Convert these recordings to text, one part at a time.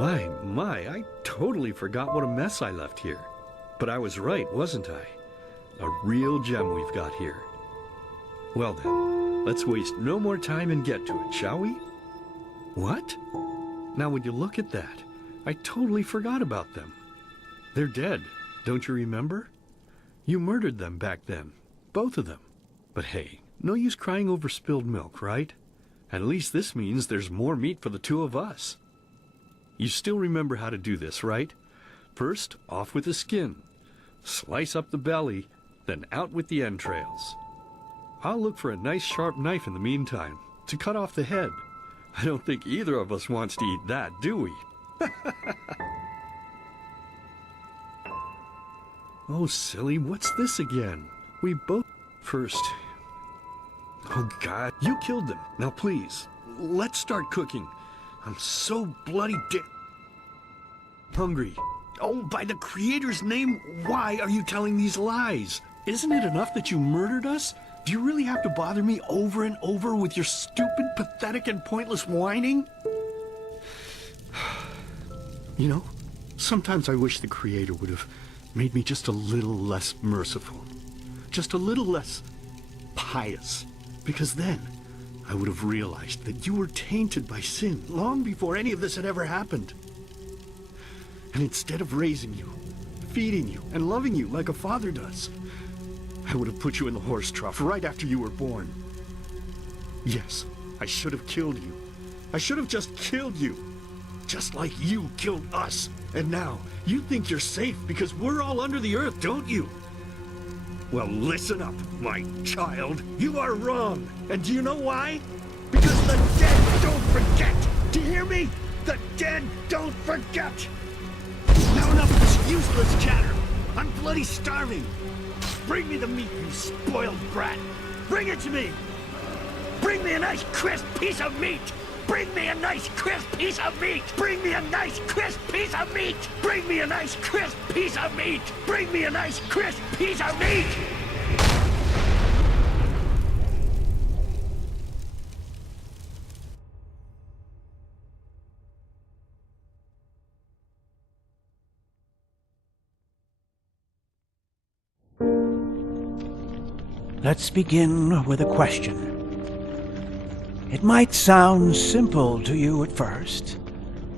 I totally forgot what a mess I left here. But I was right, wasn't I? A real gem we've got here. Well then, let's waste no more time and get to it, shall we? What? Now would you look at that? I totally forgot about them. They're dead, don't you remember? You murdered them back then, both of them. But hey, no use crying over spilled milk, right? At least this means there's more meat for the two of us. You still remember how to do this, right? First, off with the skin. Slice up the belly, then out with the entrails. I'll look for a nice sharp knife in the meantime, to cut off the head. I don't think either of us wants to eat that, do we? Oh, silly, what's this again? We both... First... Oh, God, you killed them. Now, please, let's start cooking. I'm so bloody hungry. Oh, by the Creator's name, why are you telling these lies? Isn't it enough that you murdered us? Do you really have to bother me over and over with your stupid, pathetic, and pointless whining? You know, sometimes I wish the Creator would have made me just a little less merciful. Just a little less pious. Because then, I would have realized that you were tainted by sin long before any of this had ever happened. And instead of raising you, feeding you, and loving you like a father does, I would have put you in the horse trough right after you were born. Yes, I should have killed you. I should have just killed you. Just like you killed us. And now, you think you're safe because we're all under the earth, don't you? Well, listen up, my child. You are wrong. And do you know why? Because the dead don't forget. Do you hear me? The dead don't forget. Now enough of this useless chatter. I'm bloody starving. Bring me the meat, you spoiled brat. Bring it to me. Bring me a nice crisp piece of meat. Bring me a nice crisp piece of meat! Bring me a nice crisp piece of meat! Bring me a nice crisp piece of meat! Bring me a nice crisp piece of meat! Let's begin with a question. It might sound simple to you at first,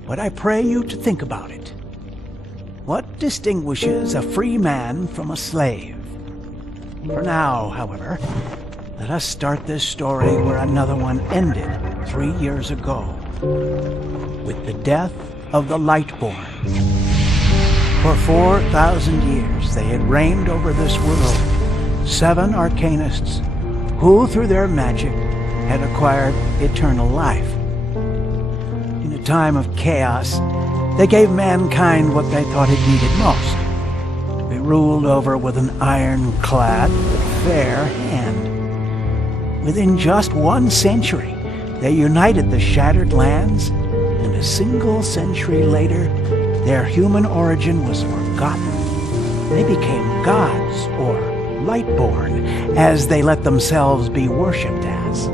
but I pray you to think about it. What distinguishes a free man from a slave? For now, however, let us start this story where another one ended 3 years ago, with the death of the Lightborn. For 4,000 years they had reigned over this world, 7 arcanists who, through their magic, had acquired eternal life. In a time of chaos, they gave mankind what they thought it needed most, to be ruled over with an ironclad but fair hand. Within just 1 century, they united the shattered lands, and a single century later, their human origin was forgotten. They became gods, or Lightborn, as they let themselves be worshipped as.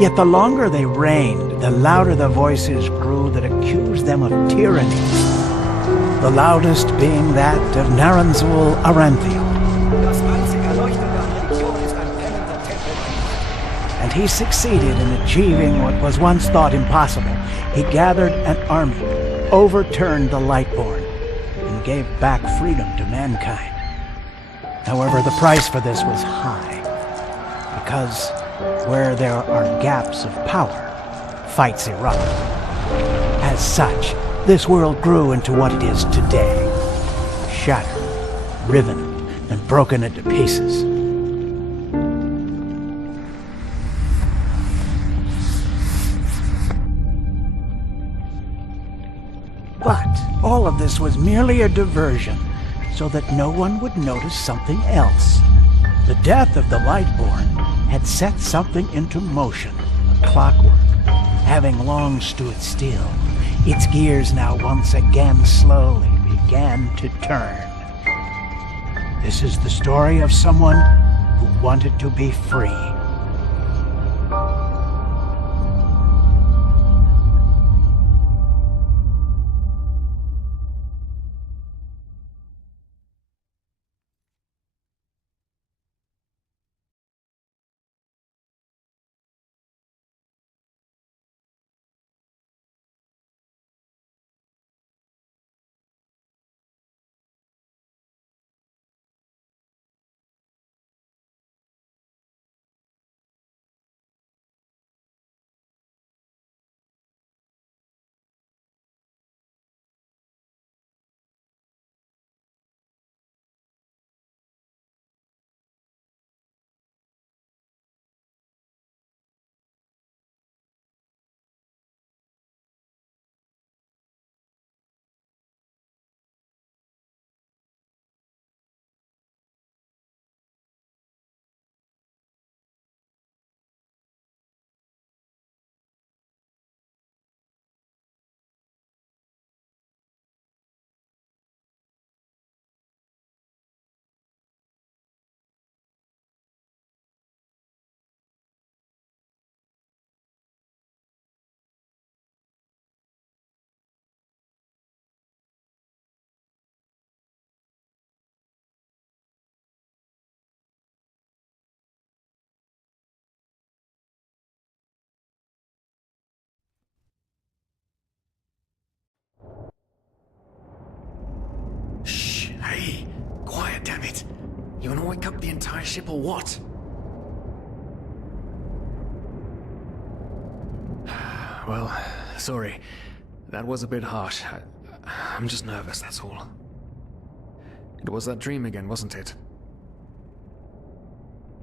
Yet the longer they reigned, the louder the voices grew that accused them of tyranny, the loudest being that of Naranzul Aranthiel. And he succeeded in achieving what was once thought impossible. He gathered an army, overturned the Lightborn, and gave back freedom to mankind. However, the price for this was high, because where there are gaps of power, fights erupt. As such, this world grew into what it is today, shattered, riven, and broken into pieces. But all of this was merely a diversion, so that no one would notice something else. The death of the Lightborn had set something into motion, clockwork. Having long stood still, its gears now once again slowly began to turn. This is the story of someone who wanted to be free. gonna wake up the entire ship or what? Well, sorry. That was a bit harsh. I'm just nervous, that's all. It was that dream again, wasn't it?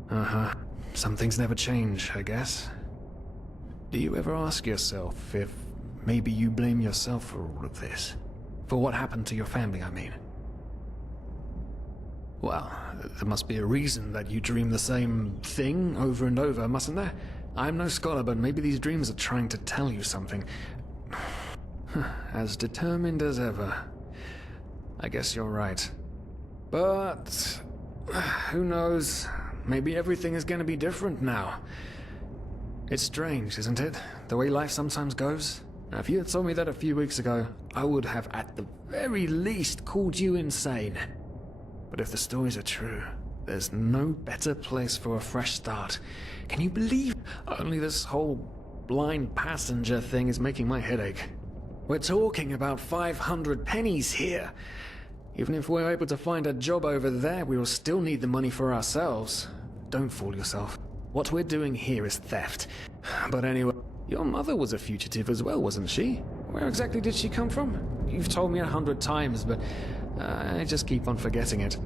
Uh-huh. Some things never change, I guess. Do you ever ask yourself if maybe you blame yourself for all of this? For what happened to your family, I mean? Well, there must be a reason that you dream the same thing over and over, mustn't there? I'm no scholar, but maybe these dreams are trying to tell you something. As determined as ever. I guess you're right. But who knows? Maybe everything is going to be different now. It's strange, isn't it? The way life sometimes goes. Now, if you had told me that a few weeks ago, I would have at the very least called you insane. But if the stories are true, there's no better place for a fresh start. Can you believe only this whole blind passenger thing is making my head ache? We're talking about 500 pennies here. Even if we're able to find a job over there, we will still need the money for ourselves. Don't fool yourself. What we're doing here is theft. But anyway, your mother was a fugitive as well, wasn't she? Where exactly did she come from? You've told me 100 times, but I just keep on forgetting it.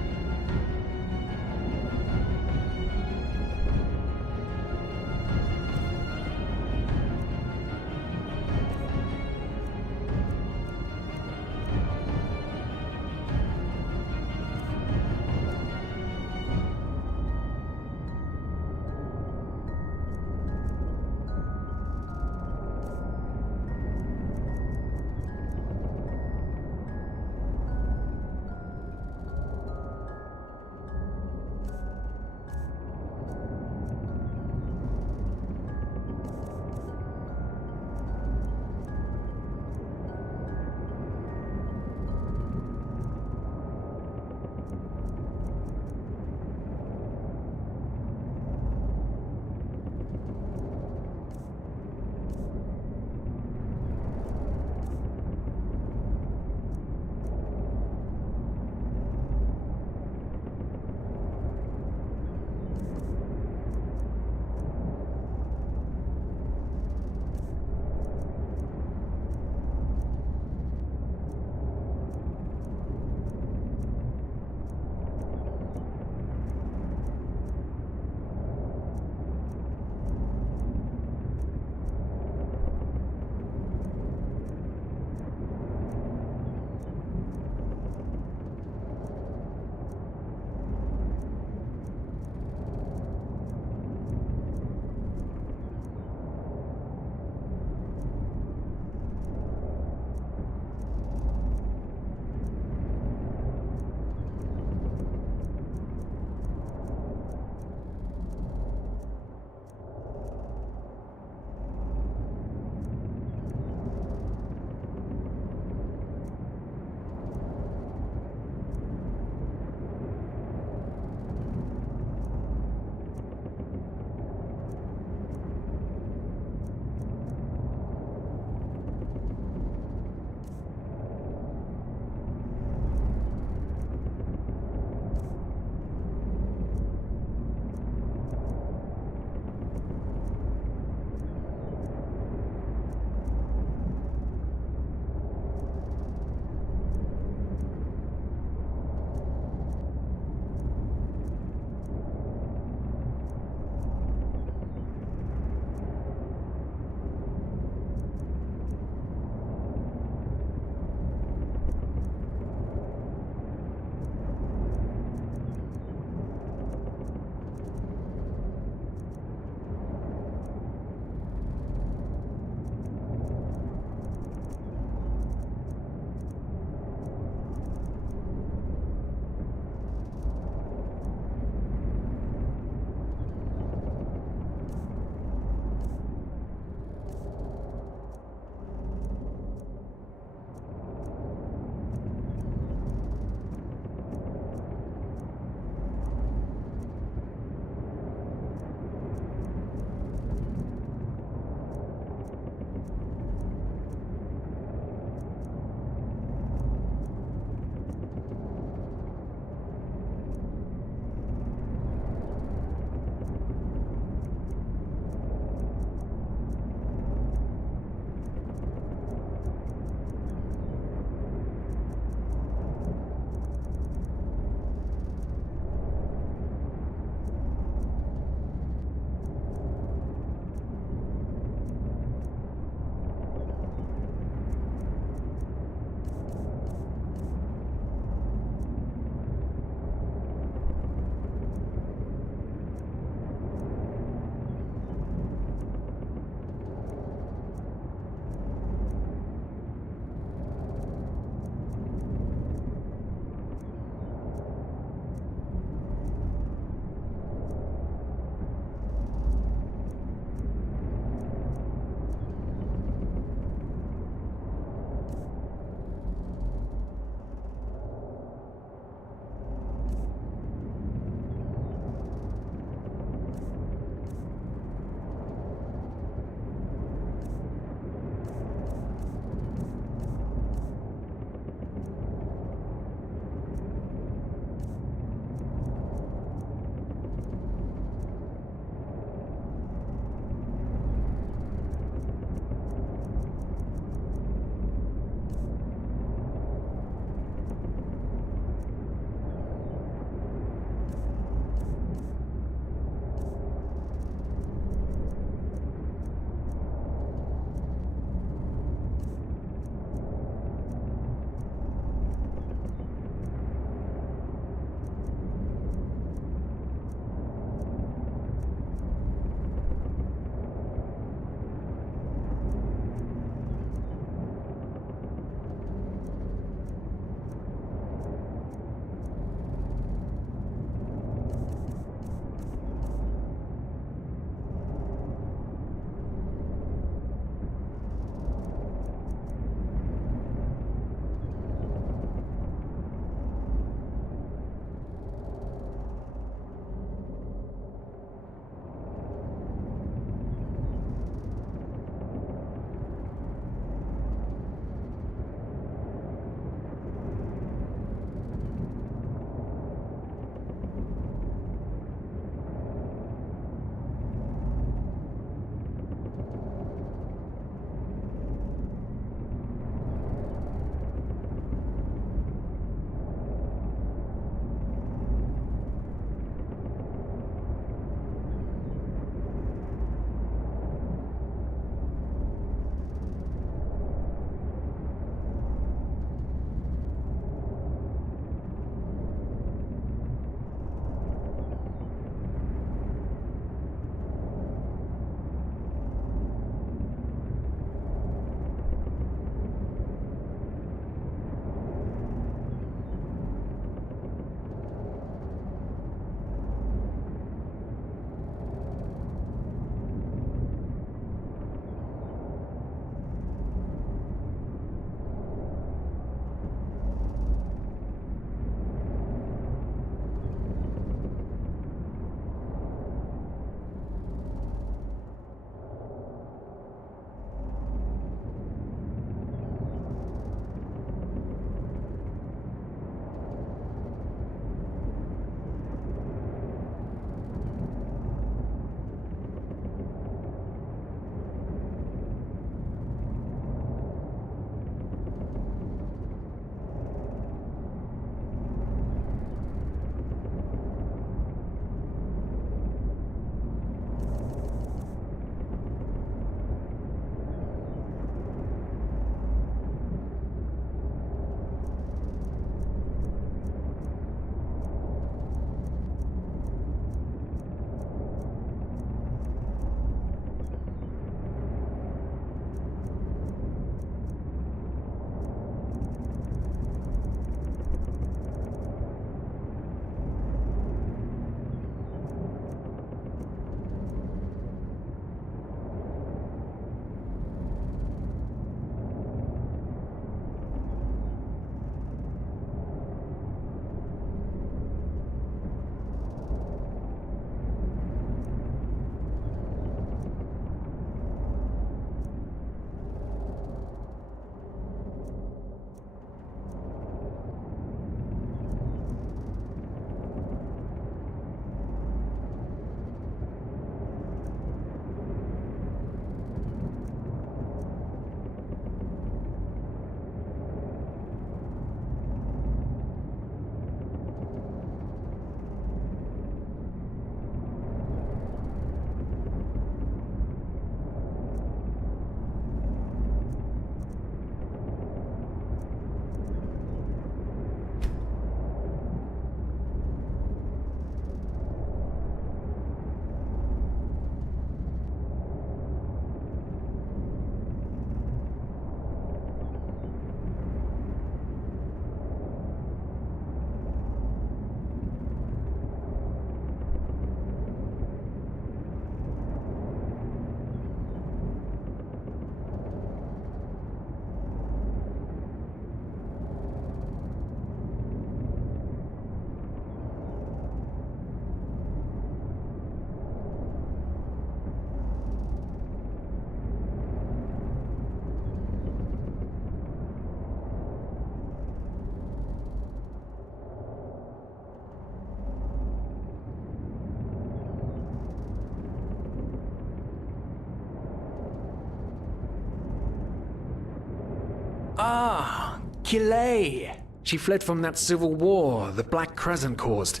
Ah, Kilay. She fled from that civil war the Black Crescent caused,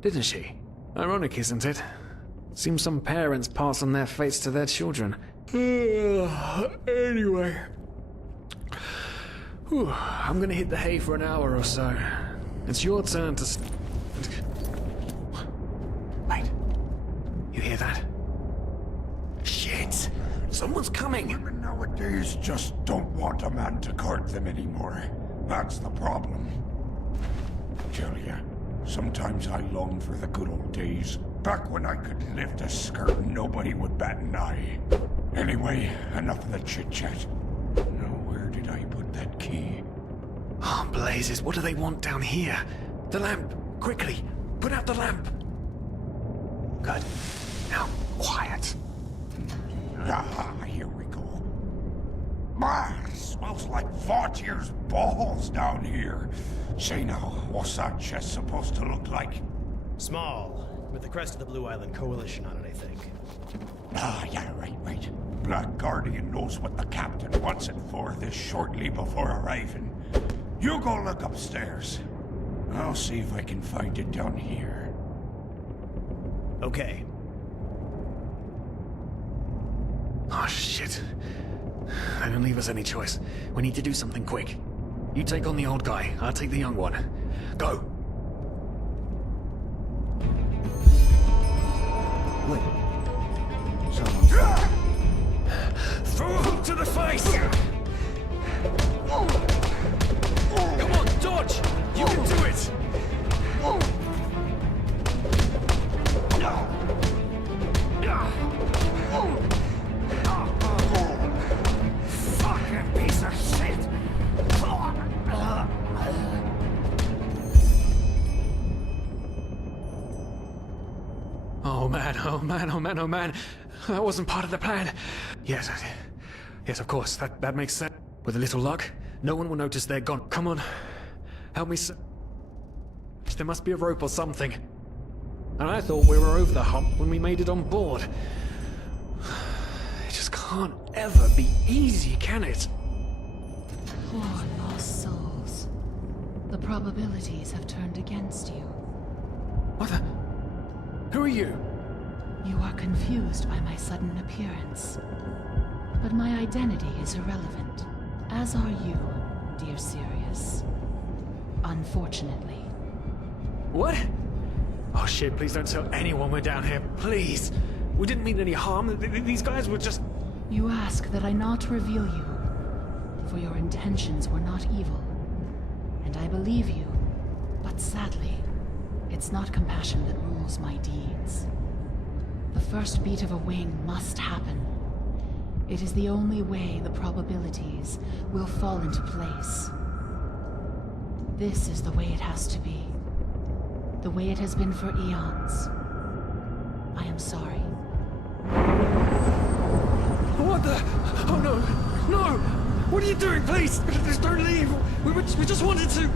didn't she? Ironic, isn't it? Seems some parents pass on their fates to their children. Anyway. Whew, I'm gonna hit the hay for an hour or so. It's your turn to... Wait. You hear that? Shit! Someone's coming! Women nowadays just don't want a man to guard them anymore. That's the problem. Julia, sometimes I long for the good old days. Back when I could lift a skirt and nobody would bat an eye. Anyway, enough of the chit-chat. Now, where did I put that key? Oh, blazes, what do they want down here? The lamp! Quickly! Put out the lamp! Good. Now, quiet. Ah, here we go. Ah, smells like Vaughtier's balls down here. Say now, what's that chest supposed to look like? Small, with the crest of the Blue Island Coalition on it, I think. Ah, yeah, right. Black Guardian knows what the captain wants it for this shortly before arriving. You go look upstairs. I'll see if I can find it down here. Okay. Oh, shit. They don't leave us any choice. We need to do something quick. You take on the old guy, I'll take the young one. Go! Wait. Someone's... Throw a hook to the face! Come on, dodge! You can do it! Fucking piece of shit! Oh man. That wasn't part of the plan. Yes, of course, that makes sense. With a little luck, no one will notice they're gone. Come on, help me there must be a rope or something. And I thought we were over the hump when we made it on board. It just can't ever be easy, can it? Poor lost souls. The probabilities have turned against you. What the? Who are you? You are confused by my sudden appearance. But my identity is irrelevant, as are you, dear Sirius. Unfortunately. What? Oh shit, please don't tell anyone we're down here, please. We didn't mean any harm. These guys were just... You ask that I not reveal you, for your intentions were not evil. And I believe you, but sadly, it's not compassion that rules my deeds. The first beat of a wing must happen. It is the only way the probabilities will fall into place. This is the way it has to be. The way it has been for eons. I am sorry. What the? Oh no! No! What are you doing, please? Just don't leave! We just wanted to...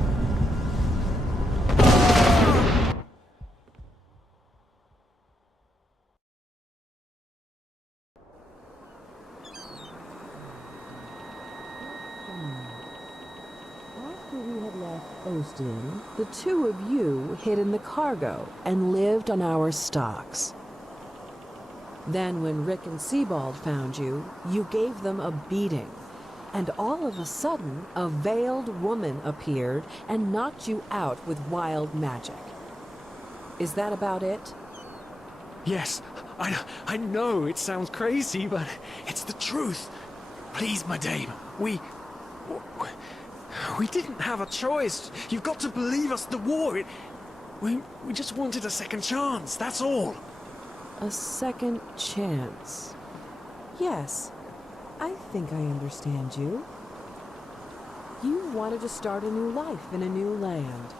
After we had left Ostin, the two of you hid in the cargo and lived on our stocks. Then when Rick and Sebald found you, you gave them a beating. And all of a sudden, a veiled woman appeared and knocked you out with wild magic. Is that about it? Yes, I know it sounds crazy, but it's the truth. Please, my dame, we didn't have a choice. You've got to believe us, the war, we just wanted a second chance, that's all. A second chance. Yes, I think I understand you. You wanted to start a new life in a new land.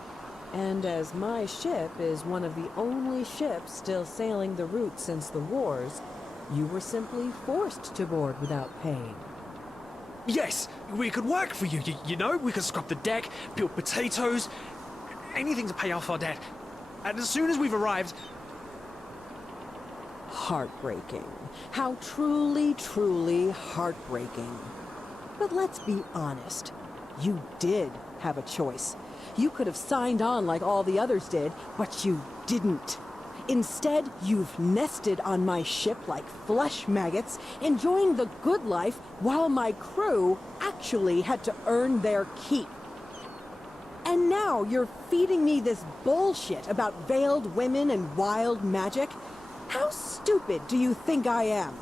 And as my ship is one of the only ships still sailing the route since the wars, you were simply forced to board without paying. Yes, we could work for you, you know? We could scrub the deck, peel potatoes, anything to pay off our debt. And as soon as we've arrived... Heartbreaking. How truly, truly heartbreaking. But let's be honest. You did have a choice. You could have signed on like all the others did, but you didn't. Instead, you've nested on my ship like flesh maggots, enjoying the good life while my crew actually had to earn their keep. And now you're feeding me this bullshit about veiled women and wild magic? How stupid do you think I am?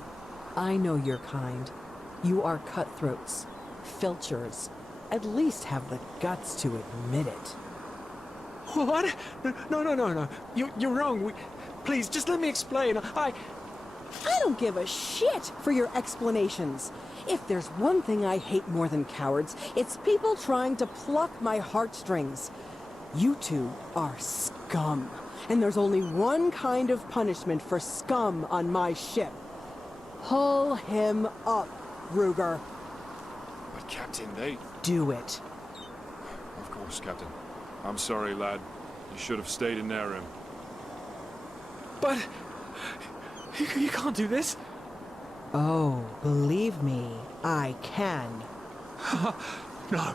I know your kind. You are cutthroats, filchers. At least have the guts to admit it. What? No. You're wrong. Please, just let me explain. I don't give a shit for your explanations. If there's one thing I hate more than cowards, it's people trying to pluck my heartstrings. You two are scum. And there's only one kind of punishment for scum on my ship. Pull him up, Ruger. But Captain, they... Do it. Of course, Captain. I'm sorry, lad. You should have stayed in their room. But... You can't do this. Oh, believe me, I can. No.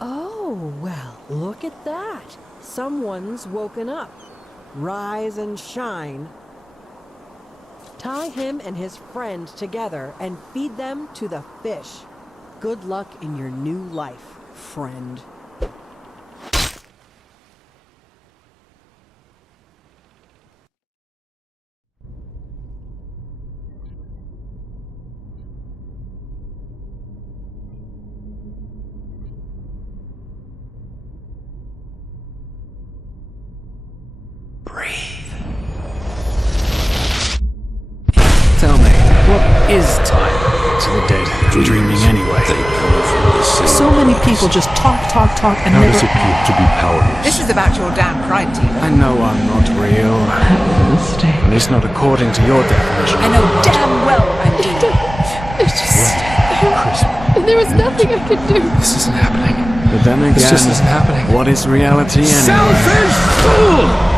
Oh, well, look at that. Someone's woken up. Rise and shine. Tie him and his friend together and feed them to the fish. Good luck in your new life, friend. Tell me, what is time to the dead? Dreaming anyway. So many people just talk, and How never... does it feel to be powerless? This is about your damn pride, Tina. I know I'm not real. At least not according to your definition. I know damn well I'm doing. It's just... There was nothing I could do. This isn't happening. But then again, This just isn't happening. what is reality anyway? Selfish fool!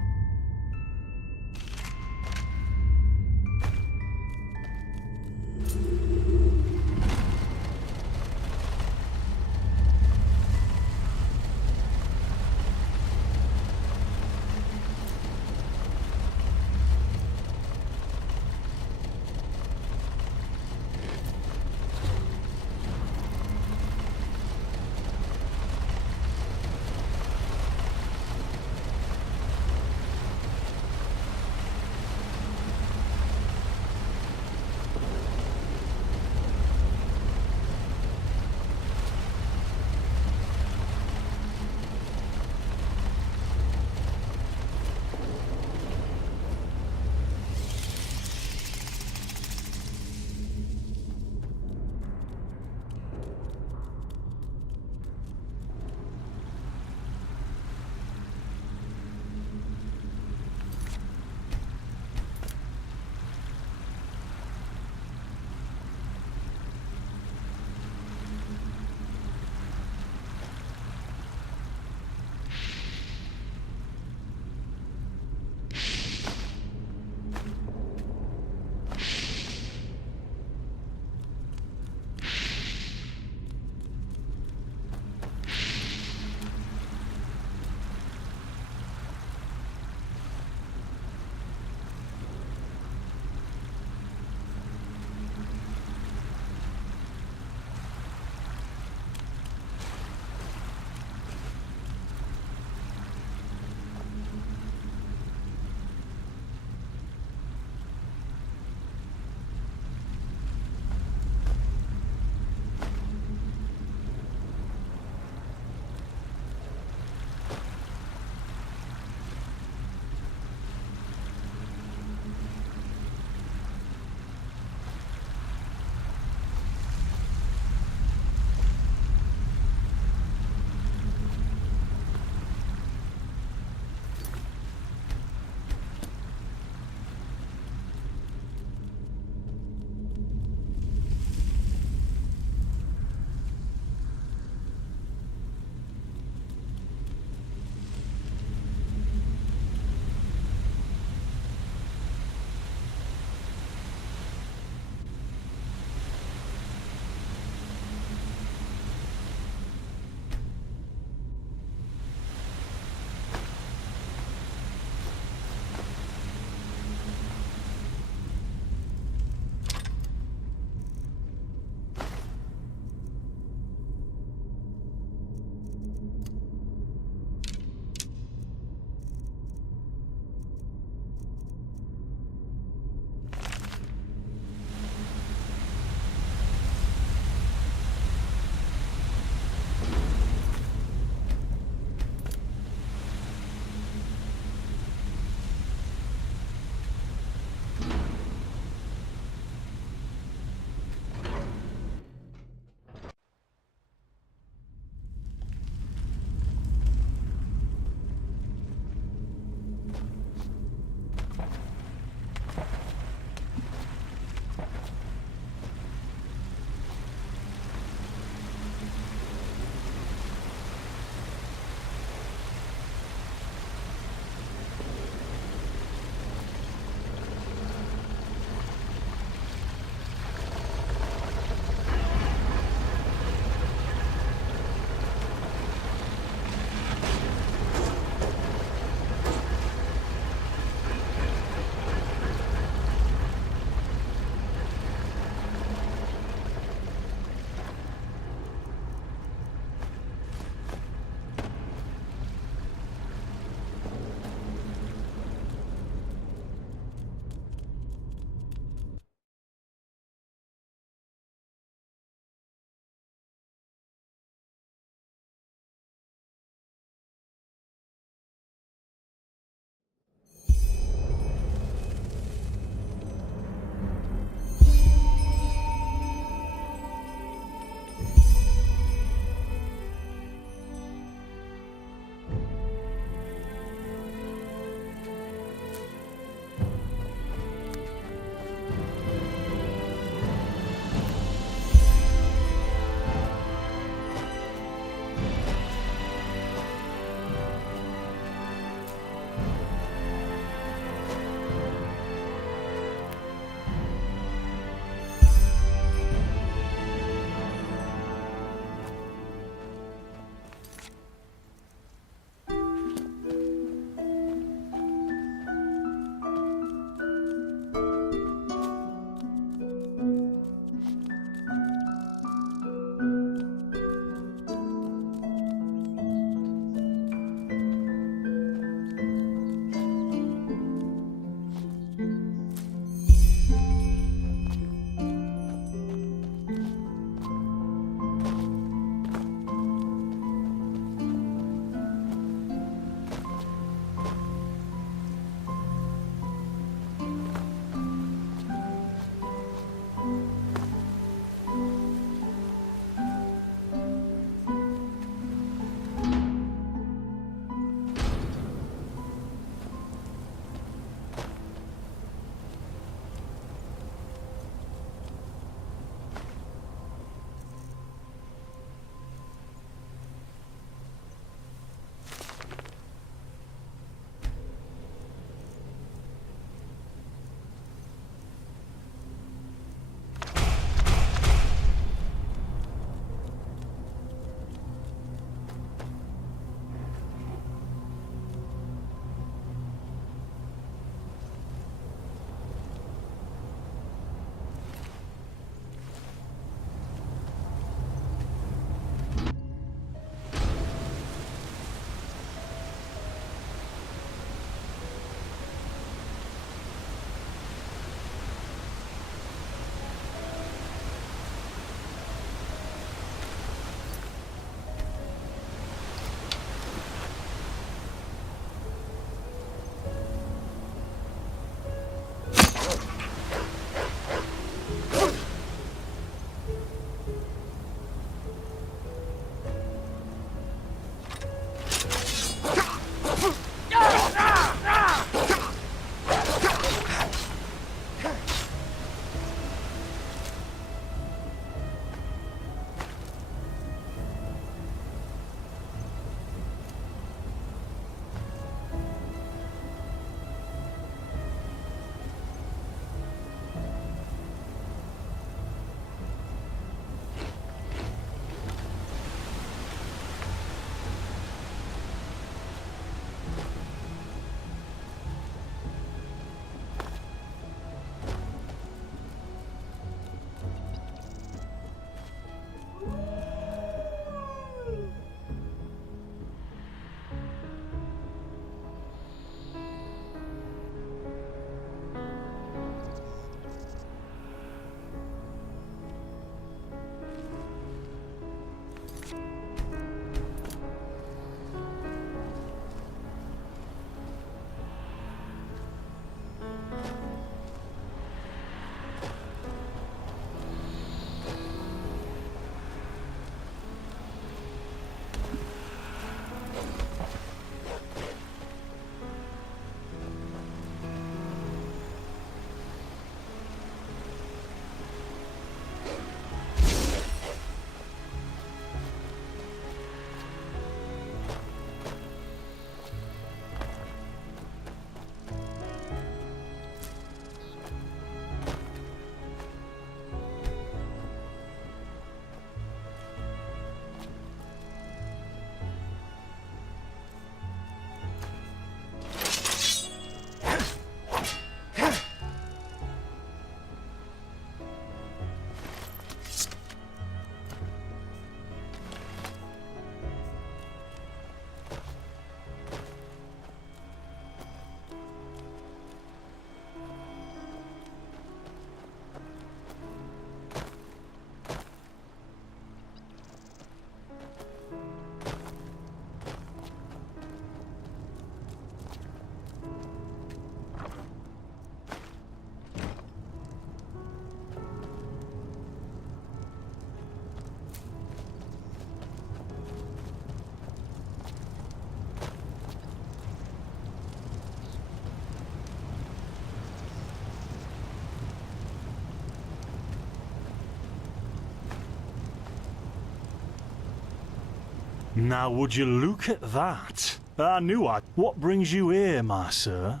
Now would you look at that? I knew I... What brings you here, my sir?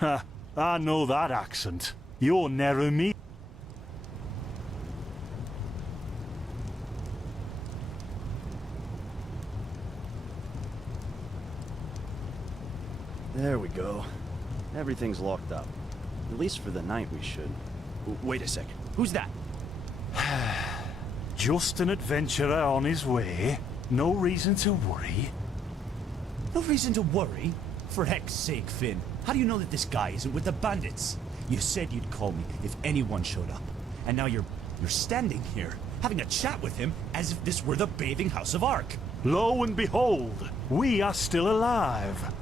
Ha, I know that accent. You're never me. There we go. Everything's locked up. At least for the night we should. Wait a second. Who's that? Just an adventurer on his way. No reason to worry. No reason to worry? For heck's sake, Finn. How do you know that this guy isn't with the bandits? You said you'd call me if anyone showed up. And now you're standing here, having a chat with him as if this were the bathing house of Ark. Lo and behold, we are still alive.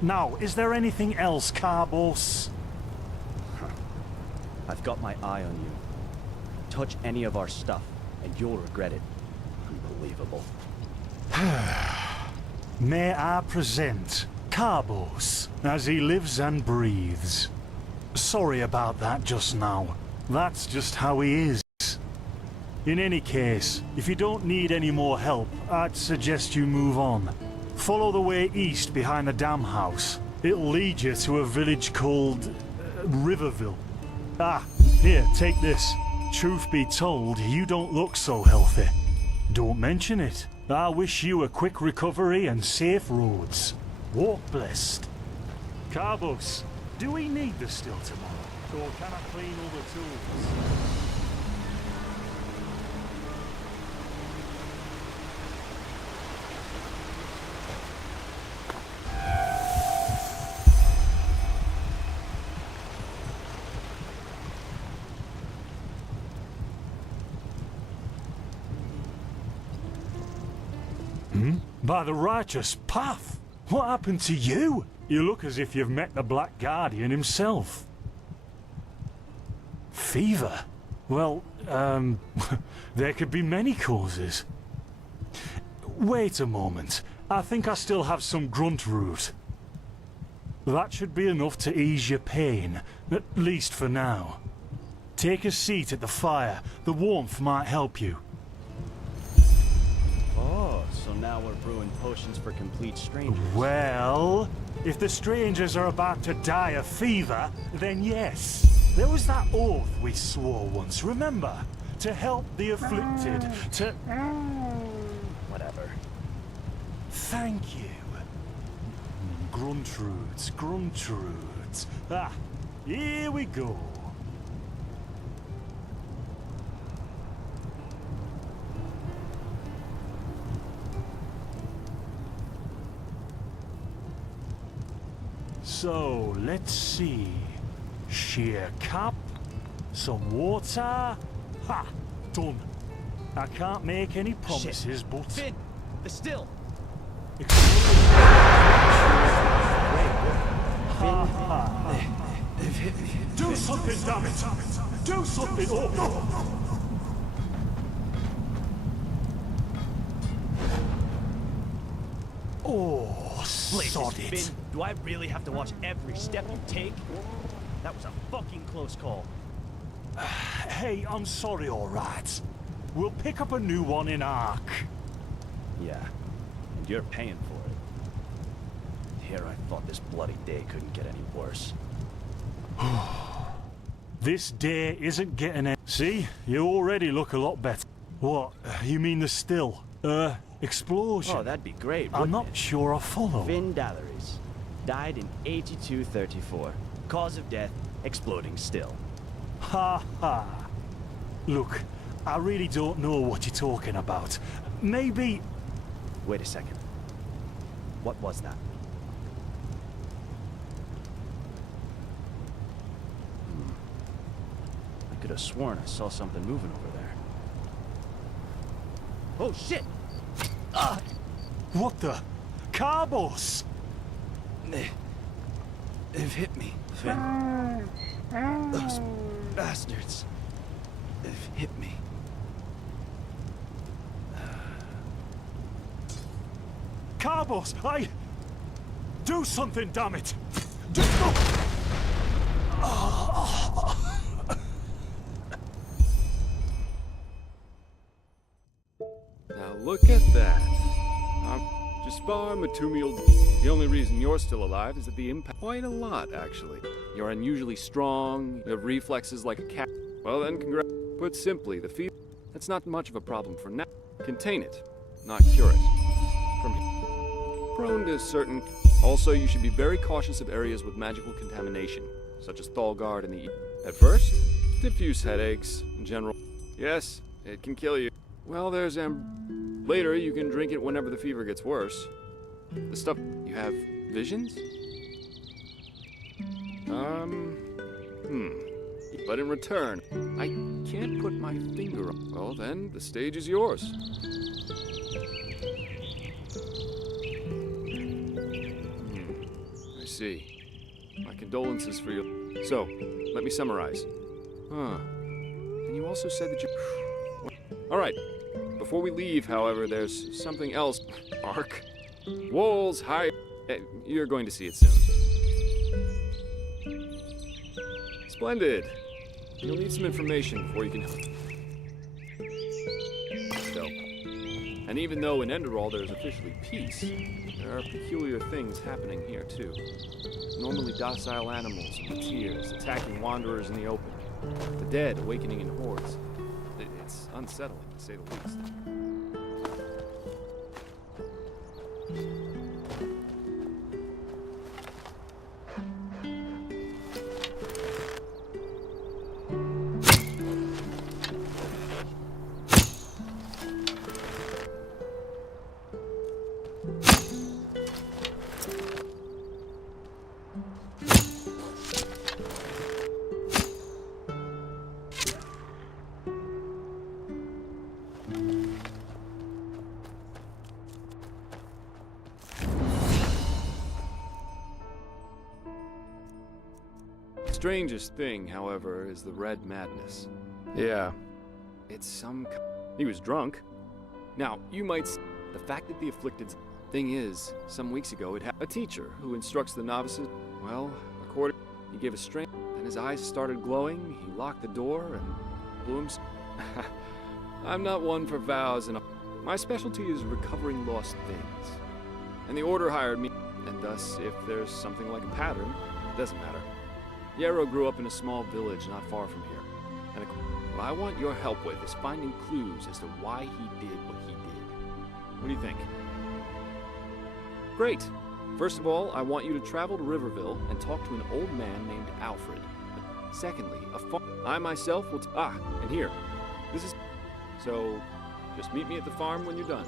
Now, is there anything else, Carbos? I've got my eye on you. Touch any of our stuff, and you'll regret it. Unbelievable. May I present Carbos, as he lives and breathes. Sorry about that just now. That's just how he is. In any case, if you don't need any more help, I'd suggest you move on. Follow the way east behind the dam house. It'll lead you to a village called Riverville. Ah, here, take this. Truth be told, you don't look so healthy. Don't mention it. I wish you a quick recovery and safe roads. Walk blessed. Carbos, do we need the still tomorrow? Or can I clean all the tools? By the righteous path? What happened to you? You look as if you've met the Black Guardian himself. Fever? Well, there could be many causes. Wait a moment. I think I still have some grunt root. That should be enough to ease your pain, at least for now. Take a seat at the fire. The warmth might help you. Oh, so now we're brewing potions for complete strangers. Well, if the strangers are about to die of fever, then yes. There was that oath we swore once, remember? To help the afflicted, to... Whatever. Thank you. Gruntroods, Gruntroods. Ah, here we go. So, let's see. Sheer cup, some water. Ha! Done. I can't make any promises, but... Finn! The still! They've hit me. Do something, damn it! Do something! Oh, no! Oh, sod it. Finn, do I really have to watch every step you take? That was a fucking close call. Hey, I'm sorry, alright. We'll pick up a new one in Ark. Yeah, and you're paying for it. Here I thought this bloody day couldn't get any worse. This day isn't getting any... See? You already look a lot better. What? You mean the still? Explosion? Oh, that'd be great, I'm wouldn't not it? sure I follow. Finn Dalleries. Died in 8234. Cause of death, exploding still. Ha ha. Look, I really don't know what you're talking about. Maybe... Wait a second. What was that? I could have sworn I saw something moving over there. Oh, shit! What the? Carbos! They've hit me, Finn. Those bastards. They've hit me. Carbos, do something, damn it! Do... Now look at that. farm, a 2 meal. The only reason you're still alive is that the impact. Quite a lot, actually. You're unusually strong, you have reflexes like a cat. Well then, congrats. Put simply, the fever. That's not much of a problem for now. Contain it, not cure it. From prone to certain. Also, you should be very cautious of areas with magical contamination, such as Thalgard and the. At first, diffuse headaches, in general. Yes, it can kill you. Well, there's later, you can drink it whenever the fever gets worse. The stuff. You have visions? But in return, I can't put my finger on. Well, then, the stage is yours. I see. My condolences for you. So, let me summarize. And you also said that you. Alright. Before we leave, however, there's something else. Ark. Walls, high. You're going to see it soon. Splendid. You'll need some information before you can. So, and even though in Enderal there's officially peace, there are peculiar things happening here too. Normally docile animals and tears attacking wanderers in the open. The dead awakening in hordes. It's unsettling, to say the least. Strangest thing, however, is the red madness. Yeah. It's some. He was drunk. Now, you might. The fact that the afflicted. Thing is, some weeks ago, it had a teacher who instructs the novices. Well, according. He gave a strange. Then his eyes started glowing. He locked the door and blew him. I'm not one for vows, and my specialty is recovering lost things. And the Order hired me, and thus, if there's something like a pattern, it doesn't matter. Yarrow grew up in a small village not far from here. And what I want your help with is finding clues as to why he did what he did. What do you think? Great. First of all, I want you to travel to Riverville and talk to an old man named Alfred. Secondly, I myself will and here. This is... So, just meet me at the farm when you're done.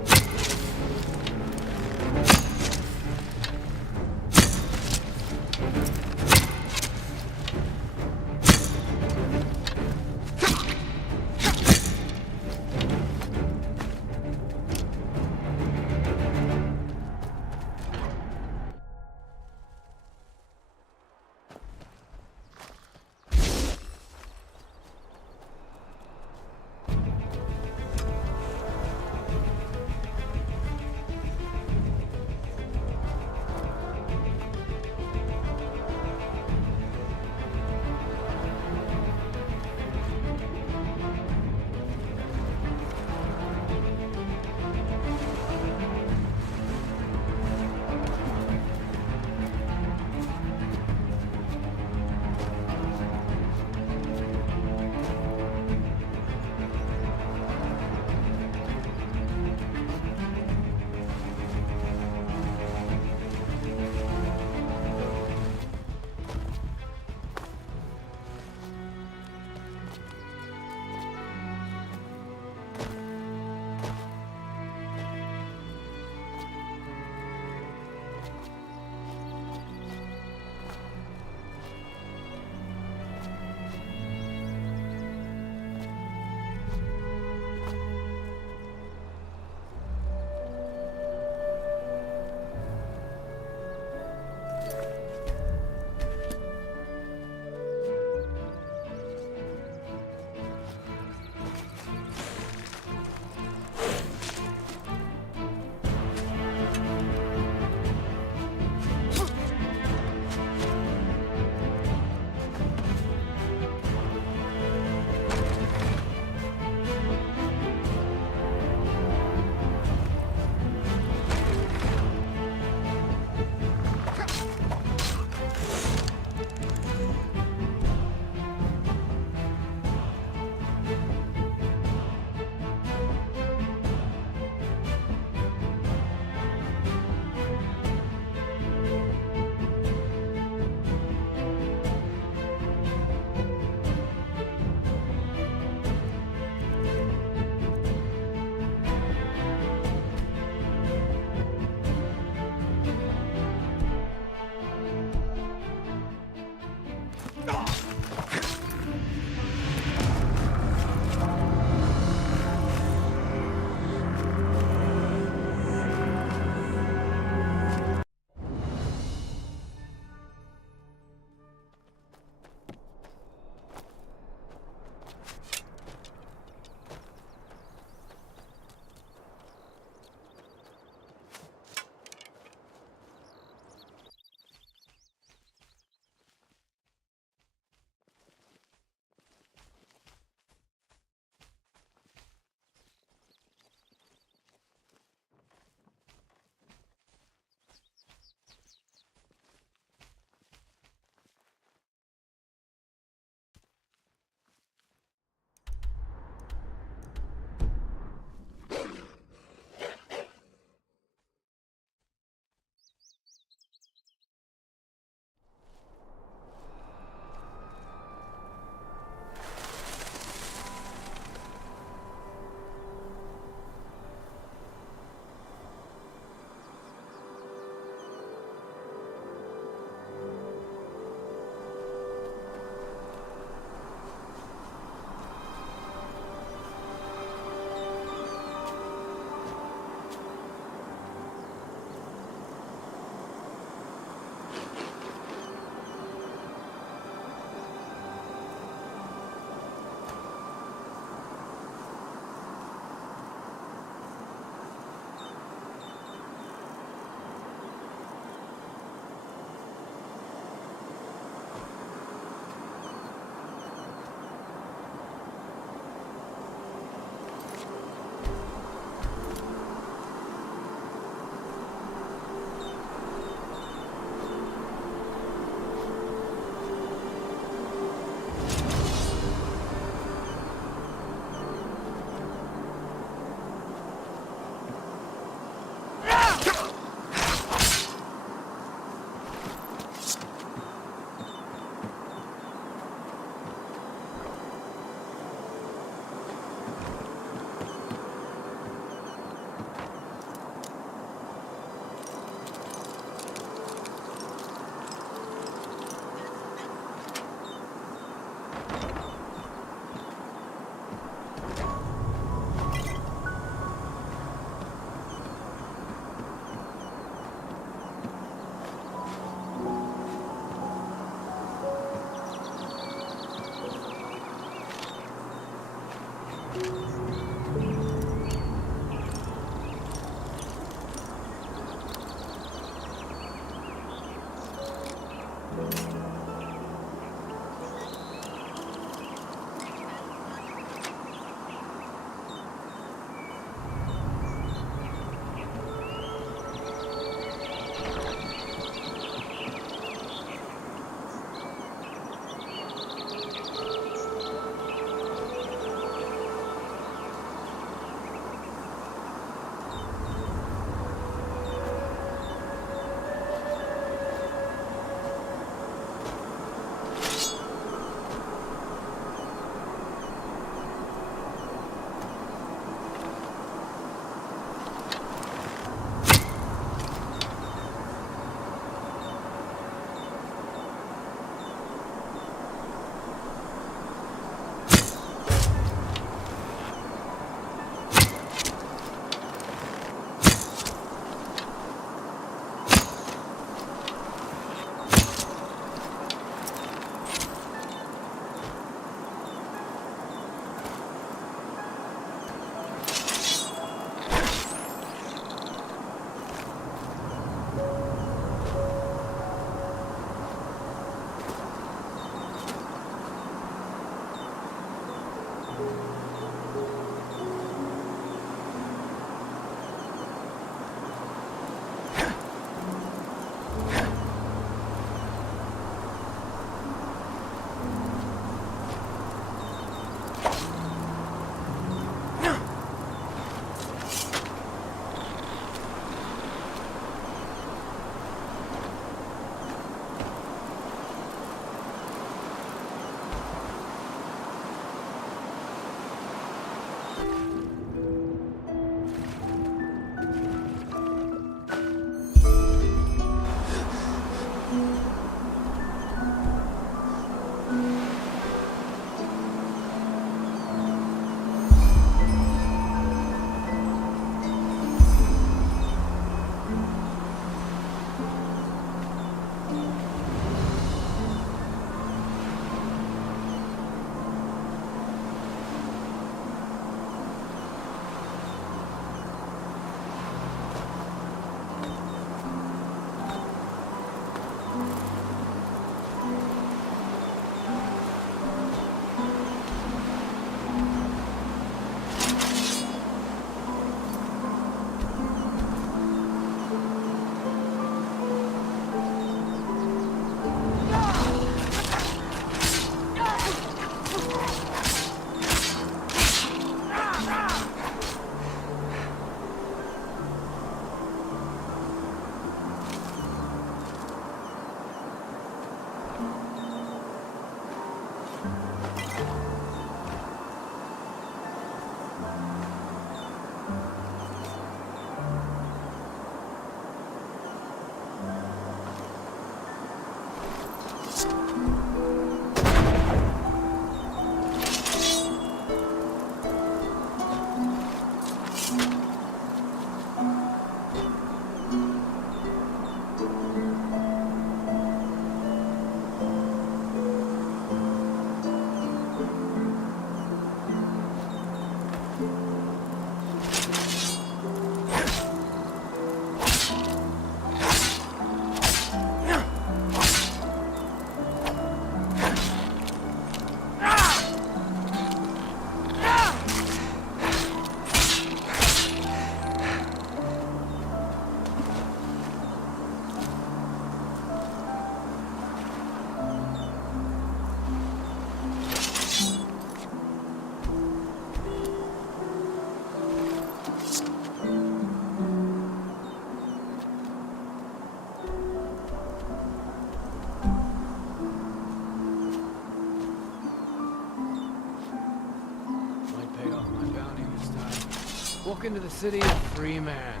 Walk into the city a free man.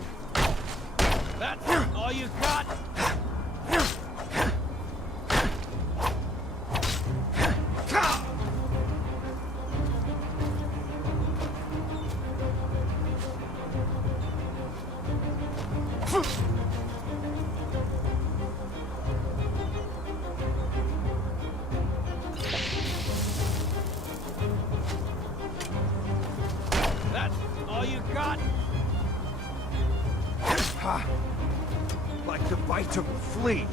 That's all you got? shot! Ha! Like the bite of a flea.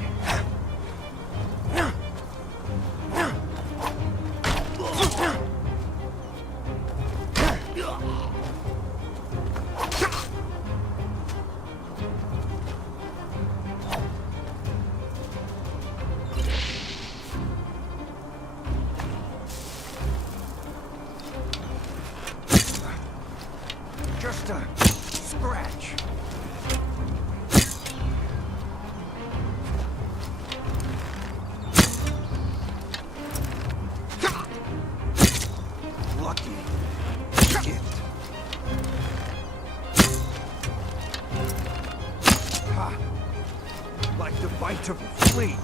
Just a scratch. Lucky gift. Ha! Like the bite of a flea.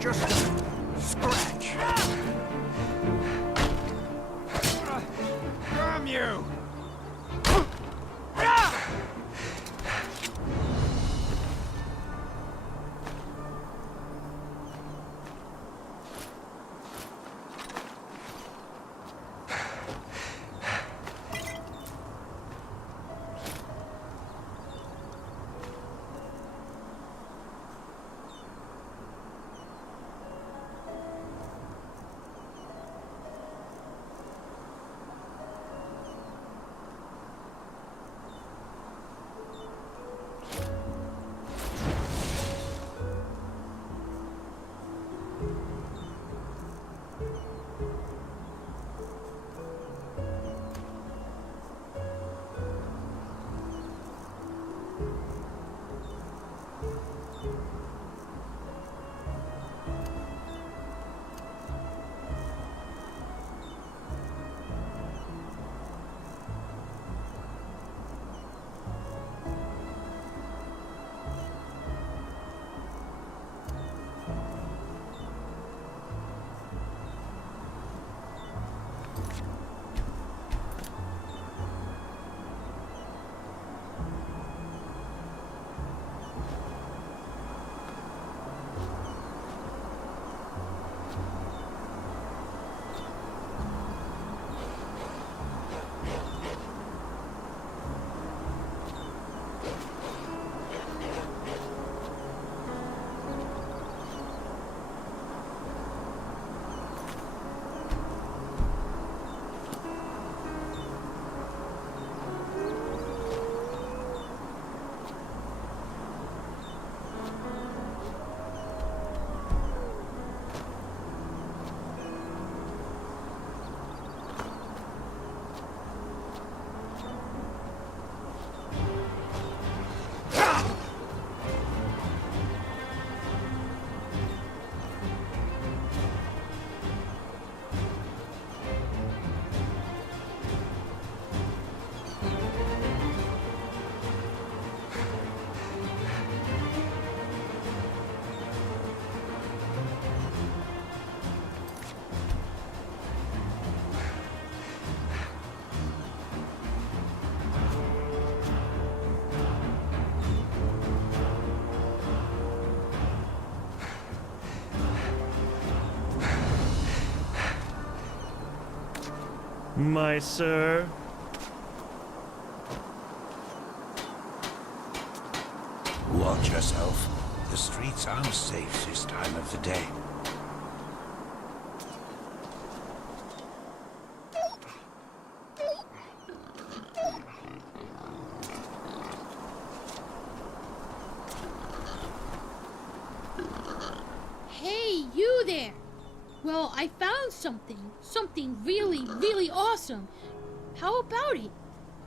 Just a scratch. Damn you! My sir. Watch yourself. The streets aren't safe this time of the day. Hey, Hey, you there! Well, I found something. Something really, really awesome. How about it?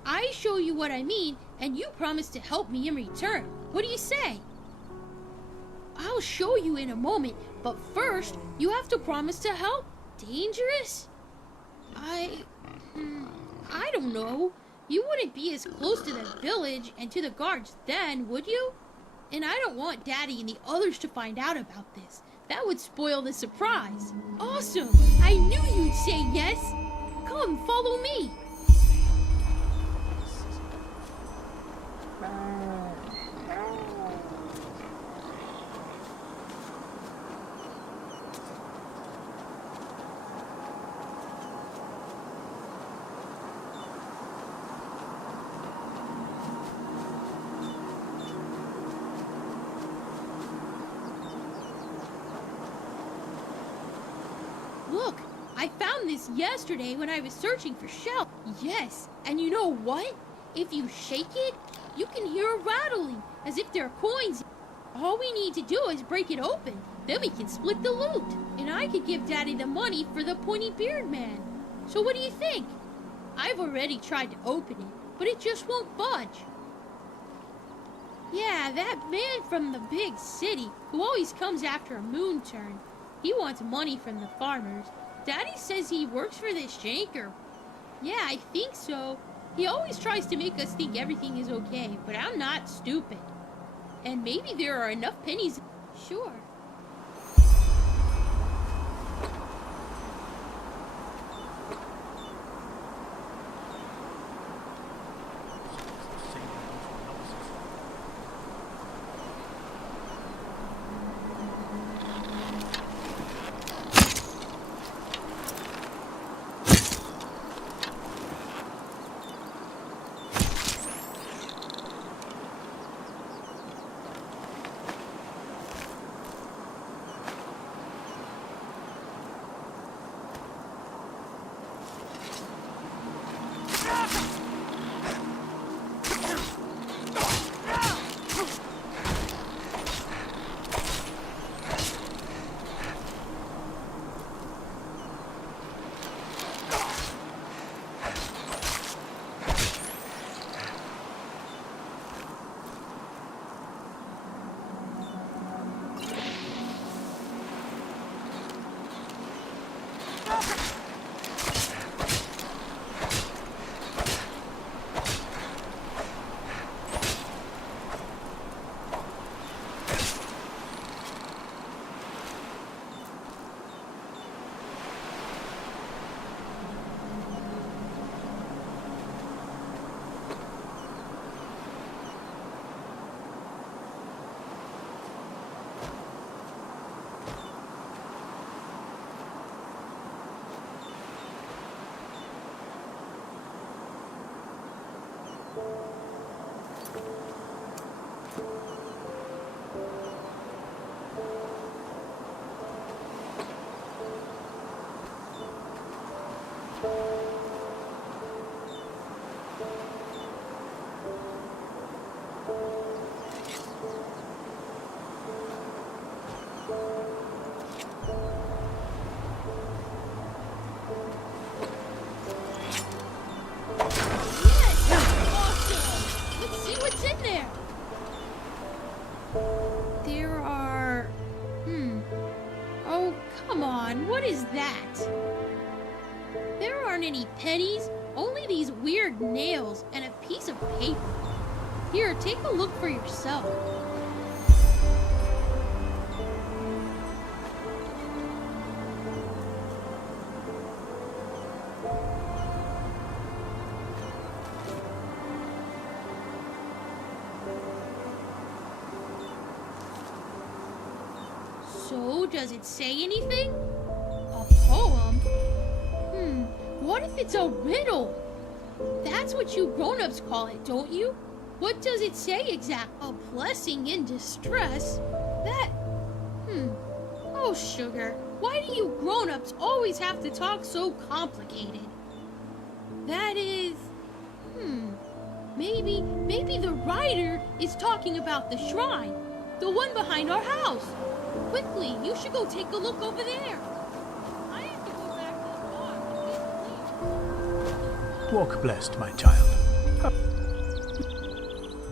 I show you what I mean, and you promise to help me in return. What do you say? I'll show you in a moment, but first, you have to promise to help. Dangerous? I don't know. You wouldn't be as close to the village and to the guards then, would you? And I don't want Daddy and the others to find out about this. That would spoil the surprise. Awesome! I knew you'd say yes! Come, follow me! Look, I found this yesterday when I was searching for shells. Yes, and you know what? If you shake it, you can hear a rattling, as if there are coins. All we need to do is break it open. Then we can split the loot. And I could give Daddy the money for the pointy beard man. So what do you think? I've already tried to open it, but it just won't budge. Yeah, that man from the big city, who always comes after a moon turn. He wants money from the farmers. Daddy says he works for this Janker. Yeah, I think so. He always tries to make us think everything is okay, but I'm not stupid. And maybe there are enough pennies. Sure. What is that? There aren't any pennies, only these weird nails and a piece of paper. Here, take a look for yourself. So, does it say anything? A poem? What if it's a riddle? That's what you grown-ups call it, don't you? What does it say exactly? A blessing in distress? That... Oh, sugar, why do you grown-ups always have to talk so complicated? That is... Maybe the writer is talking about the shrine. The one behind our house. quickly. You should go take a look over there. I have to go back to the farm. Walk blessed, my child.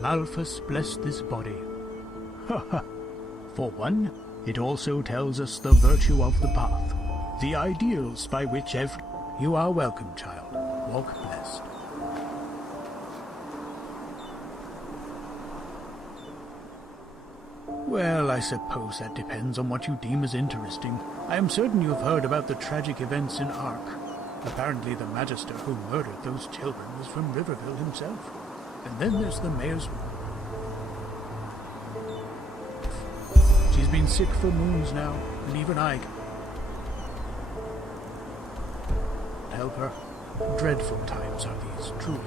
Malthus blessed this body. For one, it also tells us the virtue of the path, the ideals by which every... You are welcome, child. Walk blessed. Well, I suppose that depends on what you deem as interesting. I am certain you have heard about the tragic events in Ark. Apparently the Magister who murdered those children was from Riverville himself. And then there's the mayor's... She's been sick for moons now, and even I can help her. Dreadful times are these, truly.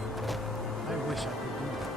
I wish I could do that.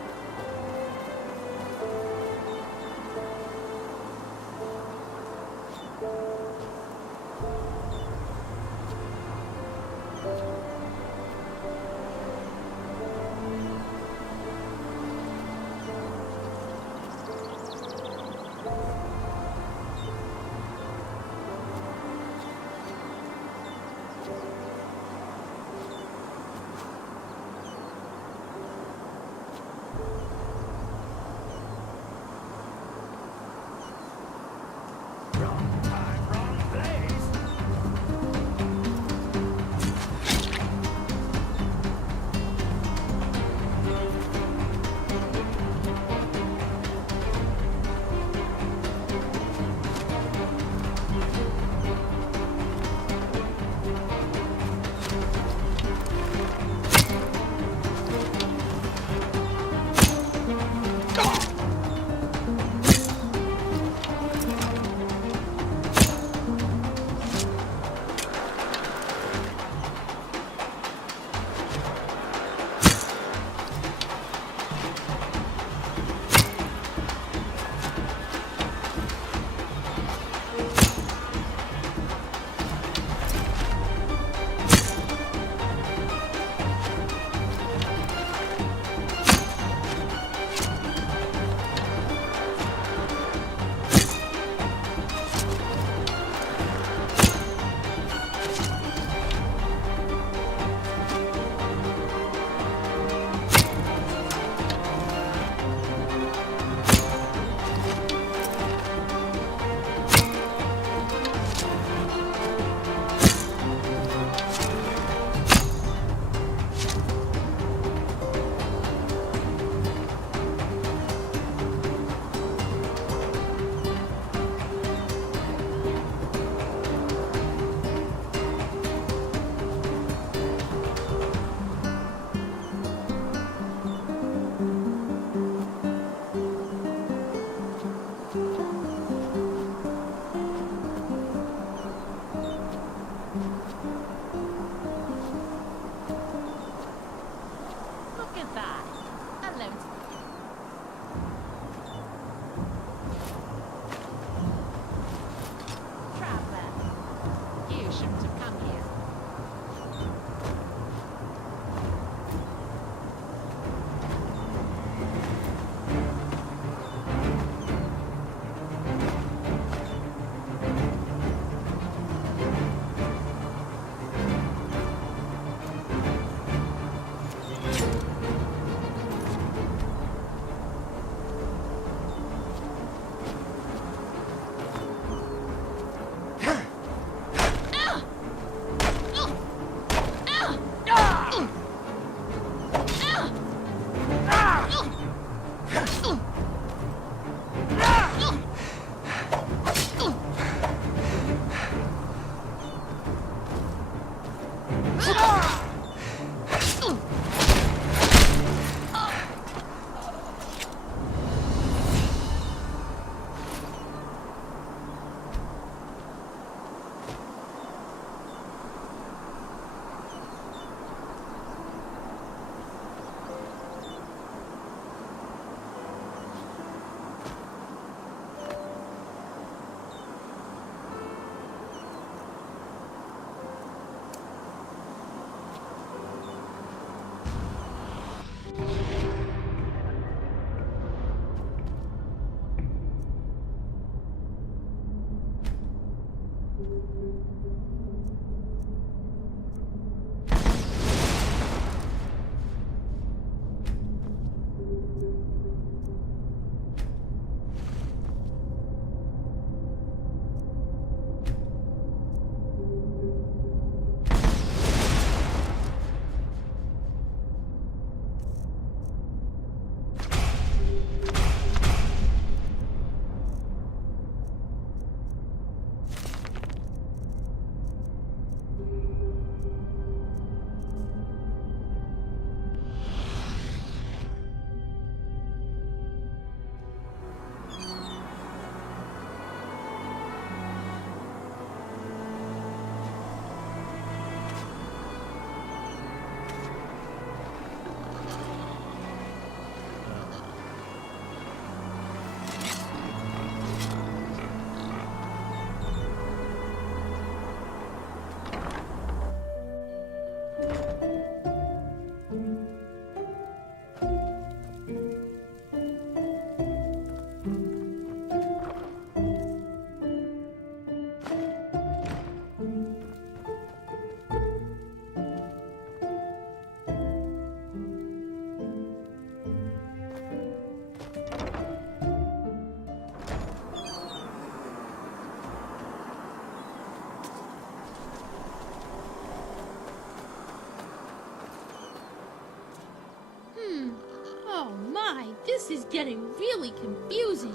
Oh my, this is getting really confusing.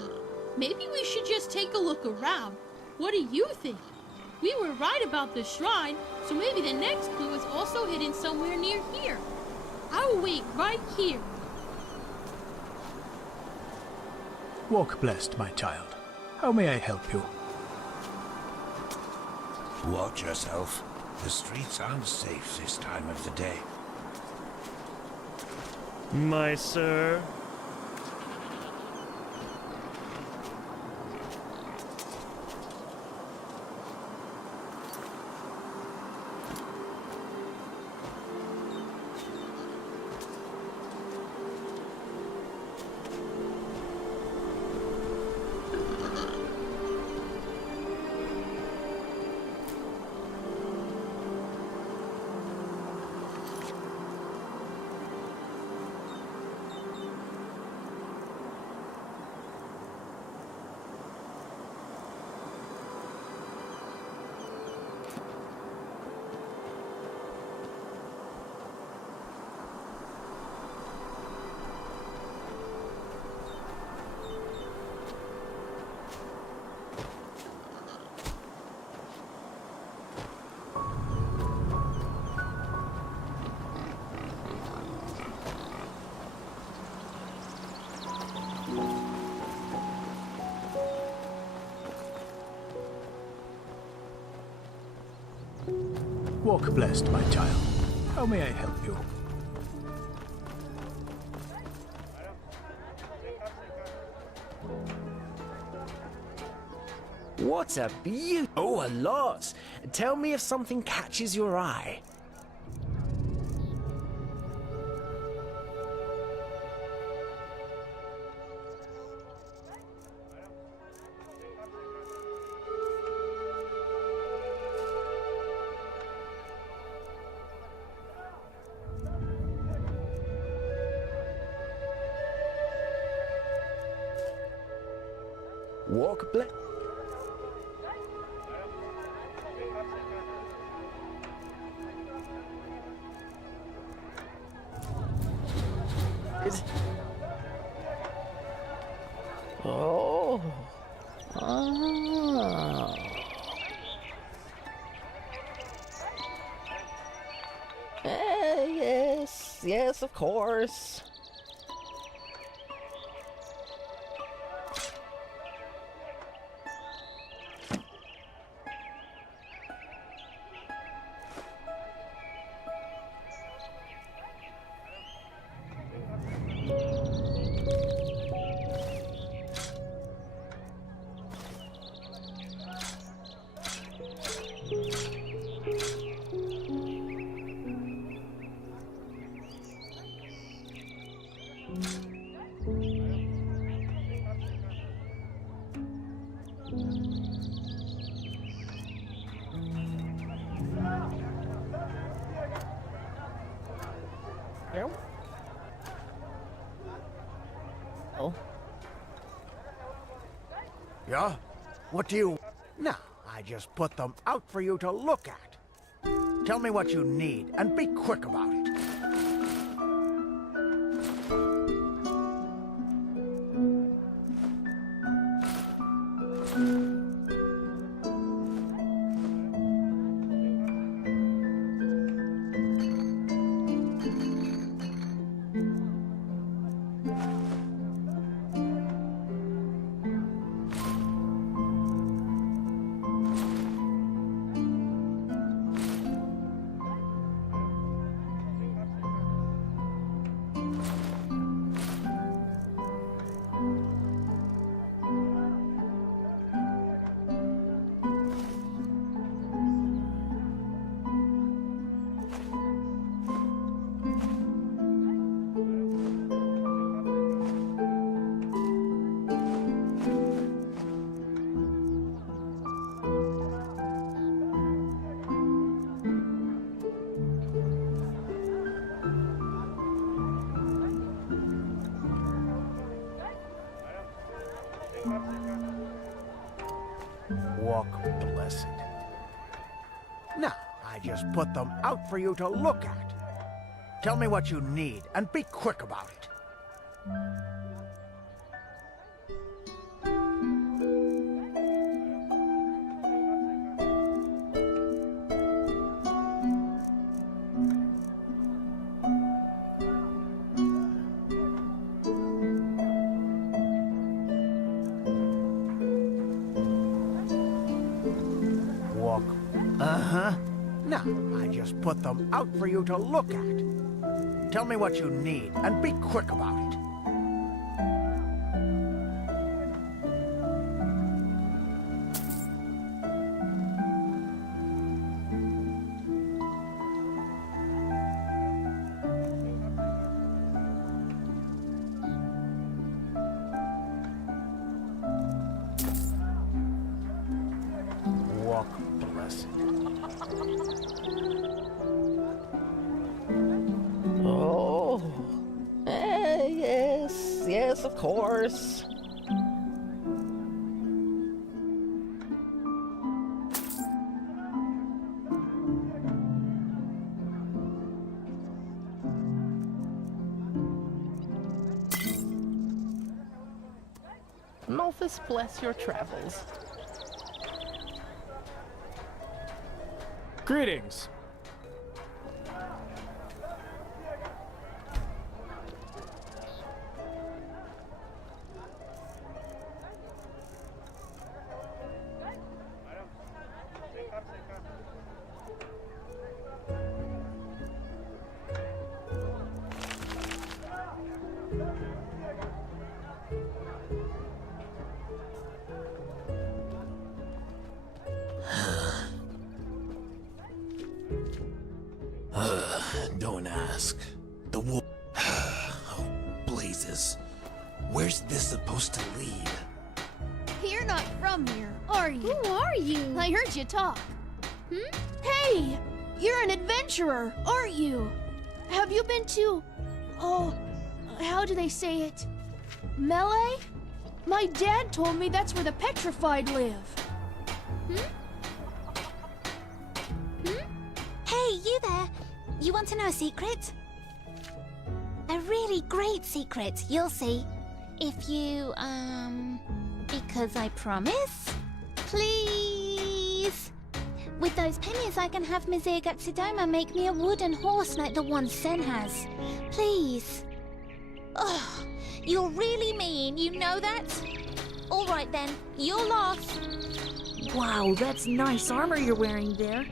Maybe we should just take a look around. What do you think? We were right about the shrine, so maybe the next clue is also hidden somewhere near here. I'll wait right here. Walk blessed, my child. How may I help you? Watch yourself. The streets aren't safe this time of the day. My sir. Walk blessed, my child. How may I help you? What a beauty! Oh, a lot! Tell me if something catches your eye. Walk blessed. Oh. Ah. Yes, yes, of course. Oh? Yeah? What do you... No, I just put them out for you to look at. Tell me what you need, and be quick about it. Walk blessed. No, I just put them out for you to look at. Tell me what you need, and be quick about it. Walk. Uh-huh. No, I just put them out for you to look at. Tell me what you need, and be quick about it. Walk blessed. Oh. Yes, of course. Malthus bless your travels. Greetings. Don't ask. The wolf. Oh, blazes. Where's this supposed to lead? You're not from here, are you? Who are you? I heard you talk. Hey! You're an adventurer, aren't you? Have you been to... Oh, how do they say it? Melee? My dad told me that's where the petrified live. Hey, you there! You want to know a secret? A really great secret, you'll see. If you, because I promise. Please! With those pennies, I can have Mizir Gaxidoma make me a wooden horse like the one Sen has. Please. Oh, you're really mean, you know that? Alright then, you're lost. Wow, that's nice armor you're wearing there.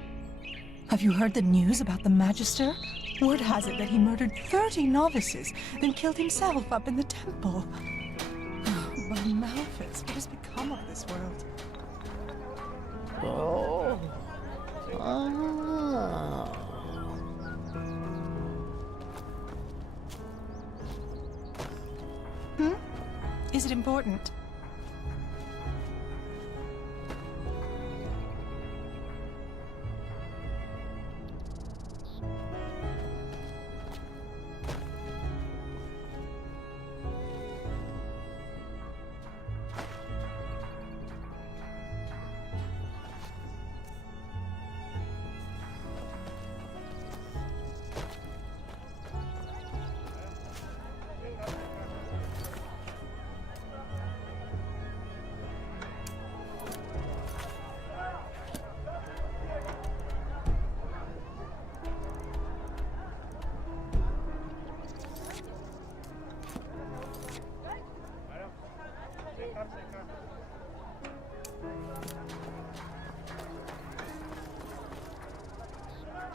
Have you heard the news about the Magister? Word has it that he murdered 30 novices, then killed himself up in the temple. But Malthus, what has become of this world? Oh. Is it important?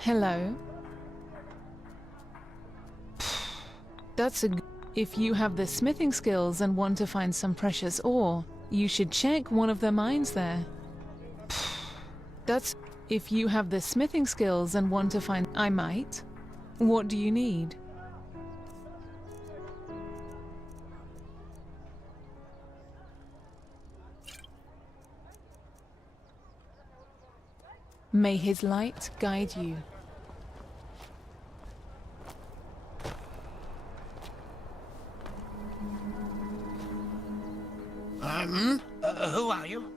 Hello. That's a... If you have the smithing skills and want to find some precious ore, you should check one of the mines there. That's... If you have the smithing skills and want to find... I might. What do you need? May his light guide you. Who are you?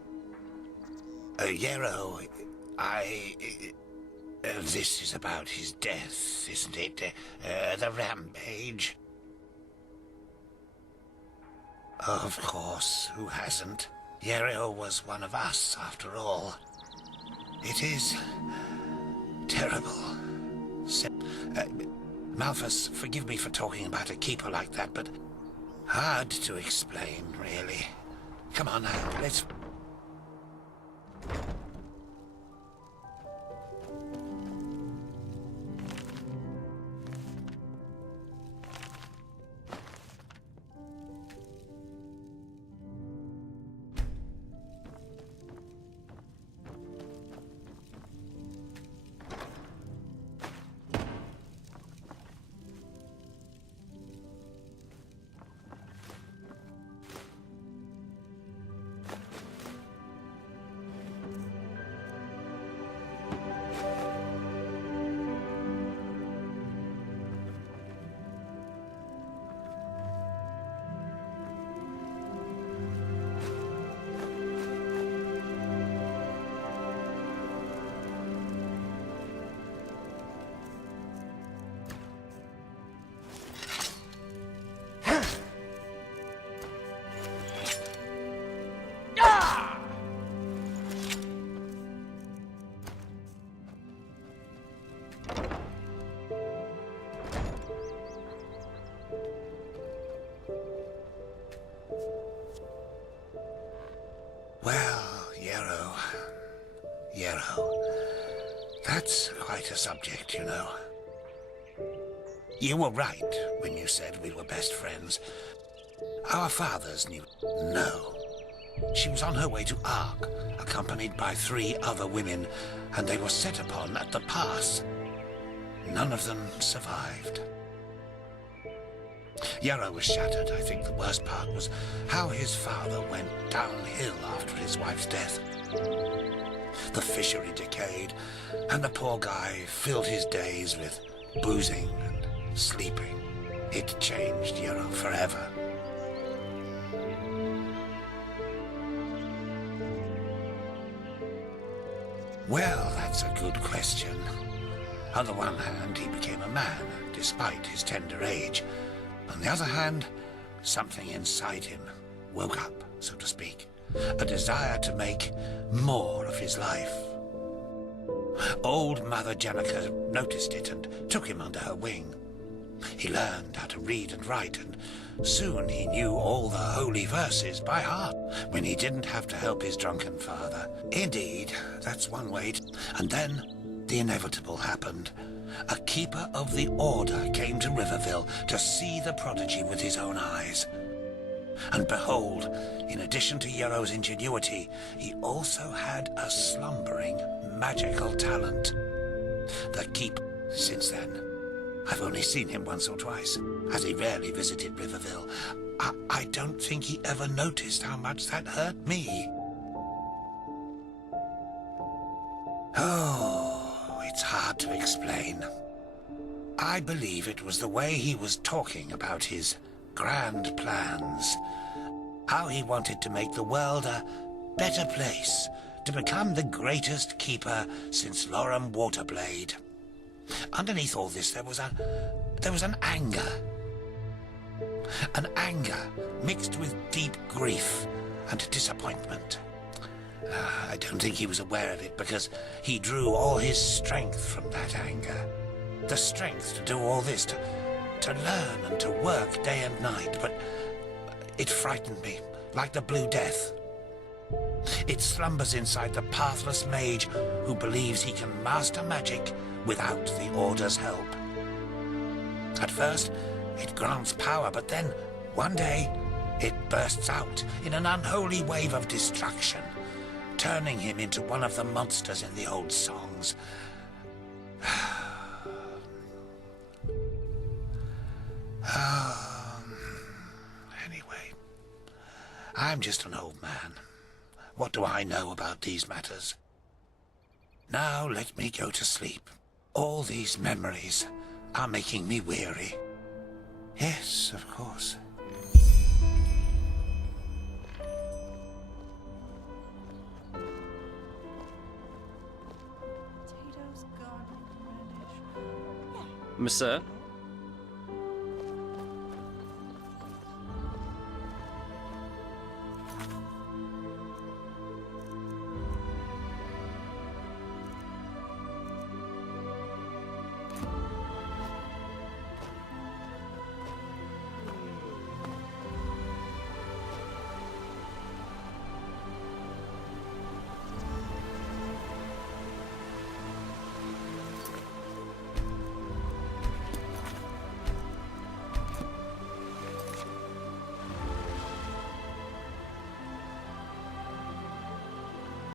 Yarrow, this is about his death, isn't it? The rampage. Of course, who hasn't? Yarrow was one of us, after all. It is... terrible. Malphus, forgive me for talking about a keeper like that, but hard to explain, really. Come on now, let's... Well, Yarrow, that's quite a subject, you know. You were right when you said we were best friends. Our fathers knew. No. She was on her way to Ark, accompanied by 3 other women, and they were set upon at the pass. None of them survived. Yarrow was shattered. I think the worst part was how his father went downhill after his wife's death. The fishery decayed, and the poor guy filled his days with boozing and sleeping. It changed Yarrow forever. Well, that's a good question. On the one hand, he became a man, despite his tender age. On the other hand, something inside him woke up, so to speak. A desire to make more of his life. Old Mother Jenica noticed it and took him under her wing. He learned how to read and write, and soon he knew all the holy verses by heart when he didn't have to help his drunken father. Indeed, that's one way. And then the inevitable happened. A keeper of the Order came to Riverville to see the prodigy with his own eyes. And behold, in addition to Yarrow's ingenuity, he also had a slumbering magical talent. The keeper, since then, I've only seen him once or twice, as he rarely visited Riverville. I don't think he ever noticed how much that hurt me. Oh, it's hard to explain. I believe it was the way he was talking about his grand plans. How he wanted to make the world a better place, to become the greatest keeper since Lorem Waterblade. Underneath all this, there was an anger. An anger mixed with deep grief and disappointment. I don't think he was aware of it because he drew all his strength from that anger. The strength to do all this, to learn and to work day and night, but it frightened me, like the Blue Death. It slumbers inside the pathless mage who believes he can master magic without the Order's help. At first, it grants power, but then, one day, it bursts out in an unholy wave of destruction, turning him into one of the monsters in the old songs. Anyway, I'm just an old man. What do I know about these matters? Now let me go to sleep. All these memories are making me weary. Yes, of course. Monsieur?